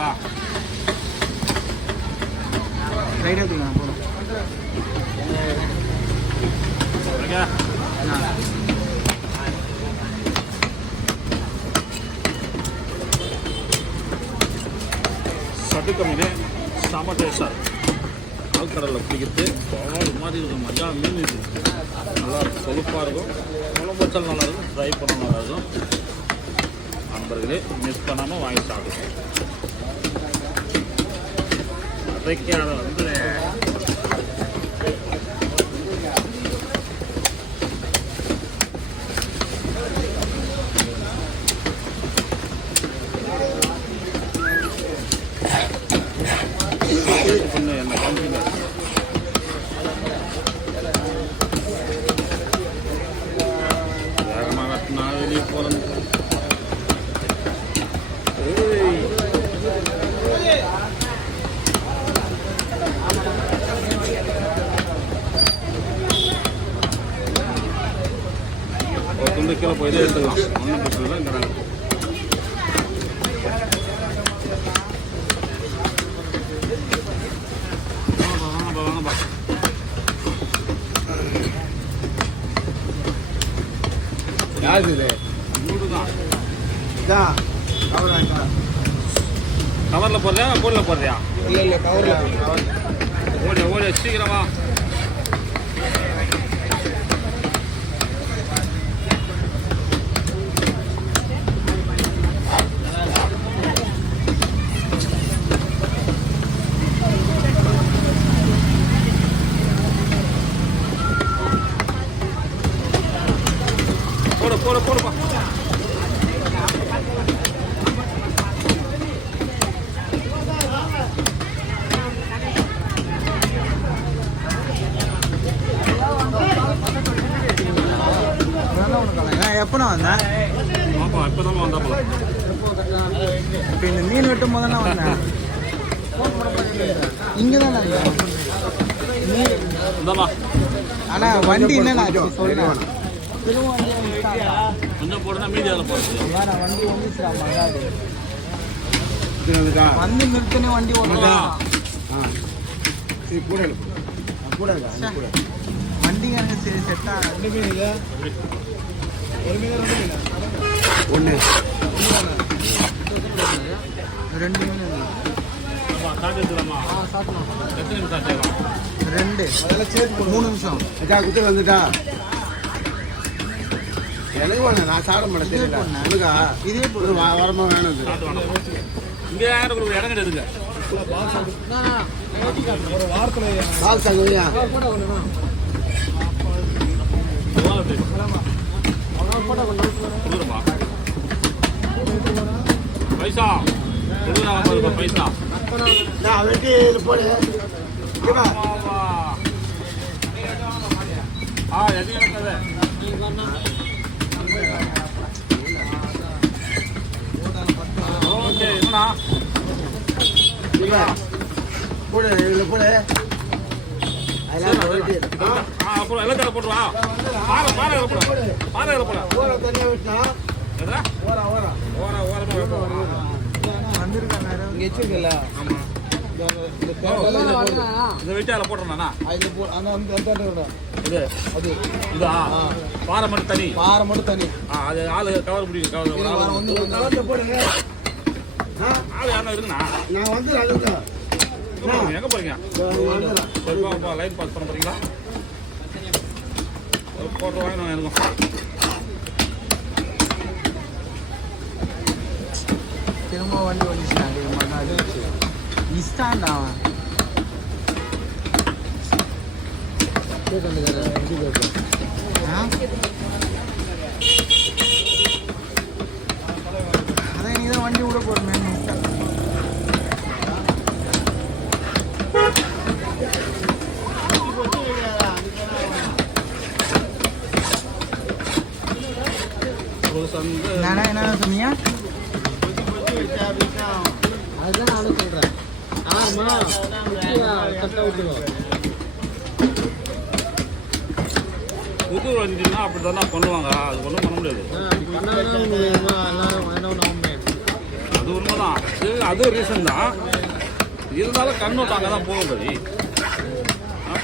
வா ரைட் எடுத்துக்கலாம் போதும். சதுக்க மீன் செம டேஸ்டாக ஆழ்கடலில் பிடிக்கிறது ஒரு மாதிரி இருக்கும். மஜா மீன் இது நல்லாயிருக்கும், கொழுப்பாக இருக்கும், குழம்பு வச்சால் நல்லாயிருக்கும், ஃப்ரை பண்ண நல்லாயிருக்கும். நண்பர்களே மிஸ் பண்ணாமல் வாங்கி சாப்பிடுவோம். அதைக்கு அதை வந்து பண்ணு என்ன கம்பெனி வேகமாக நான் வெளியே போகிறேன். ஒரு துண்டு கீழே போய் தான் எடுத்துக்கலாம், ஒன்றும் பிரச்சனை இல்லை. இங்கே நாங்கள் யாரு இது? தான் கவரில் போடுறியா கோலில் போடுறியா? இல்லை கவரில் ஓடி ஓடி சீக்கிரமா. போடு போடு போடுப்பா. எப்போ வந்தேன்? ஆமாப்பா இப்போ தான் வந்தாப்பா. இப்போ இந்த மீன் வெட்டும் போது தானே வந்தேன். இங்கே தானே இந்தாம்மா. ஆனால் வண்டி என்னண்ணா சொல்லுங்கள். கொஞ்சம் போடுனா மீதி அதில் போடுறது. வண்டி வந்து நிறுத்தினே வண்டி ஓடலாம். வண்டி எனக்கு சரி செட்டா. ஒன்று 2 மீன் 2 3 நிமிஷம் குத்து வந்துட்டா. எனக்கு வேணா, நான் சாப்பிட மாட்டேன். இதே பொண்ணு வரமா வேணும். இங்கே யாரும் ஒரு இடம் கிடையாதுங்க. ஒரு வாரத்தில் பைசா பைசா வெட்டி போடு. ஓகே என்னண்ணா போடு இதில் போடு. அப்புறம் எல்லாத்தையும் போட்டுருவா. பாறை பாறை போட பாறை போட ஓர தனியாக விட்டா வந்துருக்காங்க. இங்கே வச்சிருக்கல. ஆமாம் இந்த வெட்டி அதில் போட்டுருண்ணா. இது அது இதா பாறை மட்டும் தனி. பாறை மட்டும் தனி. அது ஆளு கவர் பிடிக்கும். கவர் வந்து போடுங்க. ஆள் யாரும் இருக்குண்ணா. நான் வந்து அதுதான் எங்கே போறீங்க? லைன் பாஸ் பண்ண போறீங்களா? போட்டு வாங்கணும் இருக்கும். திரும்ப வண்டி வந்துச்சுனாங்க. இஷ்டாண்டா அவன் அதான் நீ தான் வண்டி விட போறமே. என்ன சொன்னீங்க? அதுதான் நானும் சொல்றேன். புது வண்டினா அப்படி தானே பண்ணுவாங்க. அது ஒன்றும் பண்ண முடியாது. அது உண்மைதான், அது ரீசன் தான். இருந்தாலும் கண்ணோட்டம் அங்கே தான் போகும் கவி. என்ன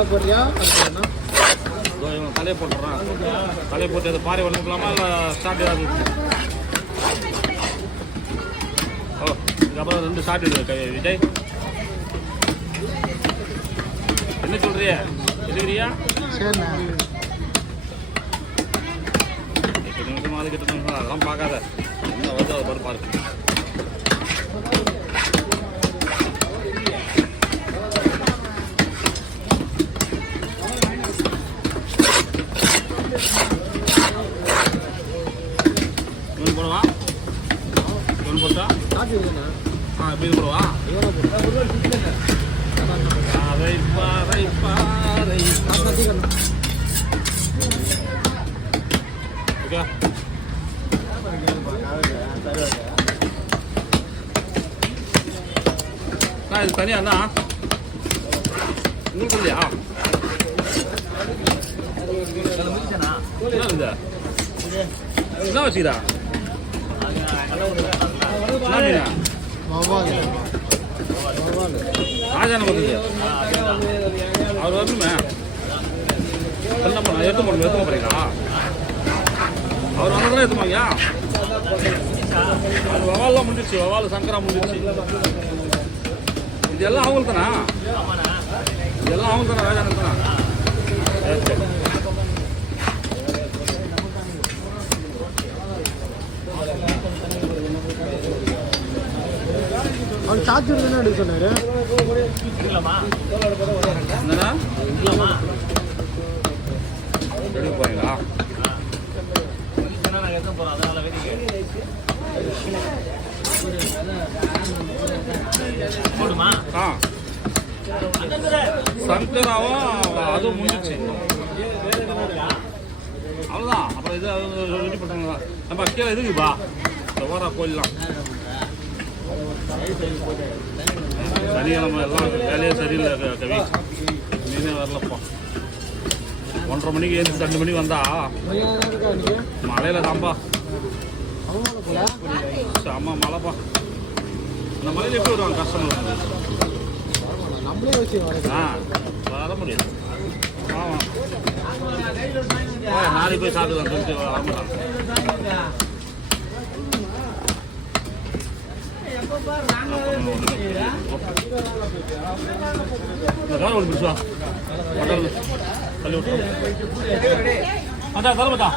பண்ண முடியும்? இவன் தலையை போட்டுறான். தலையை போட்டு அதை பாறை வளர்க்கலாமா இல்லை ஸ்டார்ட் ஏதாவது? ஓ, இதுக்கப்புறம் 2 ஸ்டார்ட் இருக்கு விஜய். என்ன சொல்றிய? டெலிவரியா? இப்போ நிமிஷம் மாதிரி கிட்ட நிமிஷம் அதெல்லாம் பார்க்காத. என்ன வருது அதை பாரு பாரு. இவன் போடுவா? இவன் போட்டா? எப்படி இது போடுவா? பாறை பாறை பாறை. ஓகே. இது தனியா அண்ணா உங்களுக்கு இல்லையா? என்ன வச்சுக்கிறா? ராஜான பார்த்துங்க அவர் வரணுமே. என்ன பண்ண எடுத்து போறீங்களா? அவர் வந்ததுலாம் எடுத்துமாங்கயா. அது வவால்லாம் முடிஞ்சிச்சு. வவால் சங்கரா முடிஞ்சிச்சு. இதெல்லாம் அவங்களுக்கு தானா? இதெல்லாம் அவங்க தானே? ராஜானுக்கு தானா? சரி. அவன் சாத்தி எடுக்க சொன்னாரு. என்னடா எடுக்க போறீங்களா? சங்கராவும் அதுவும் முடிஞ்சிச்சு. அவ்வளோதான். அப்புறம் இது ரெடி பண்ணாங்க. நம்ம கீழே இருக்குப்பா ஓரா கோயிலாம். சனிக்கிழமை எல்லாம் வேலையே சரியில்லை கவி. மீனே வரலப்பா. 1:30 மணிக்கு எழுந்து 2 மணிக்கு வந்தா மழையில தான்ப்பா. ஆமா மழைப்பா. இந்த மழையில எப்படி வருவாங்க கஸ்டமர்? வர முடியாது. ஆமாம் நாளைக்கு போய் சாப்பிடலாம் சொல்லிட்டு வரமாட்டாங்க. தள்ளி விட்டு அதான் தரமாட்டா.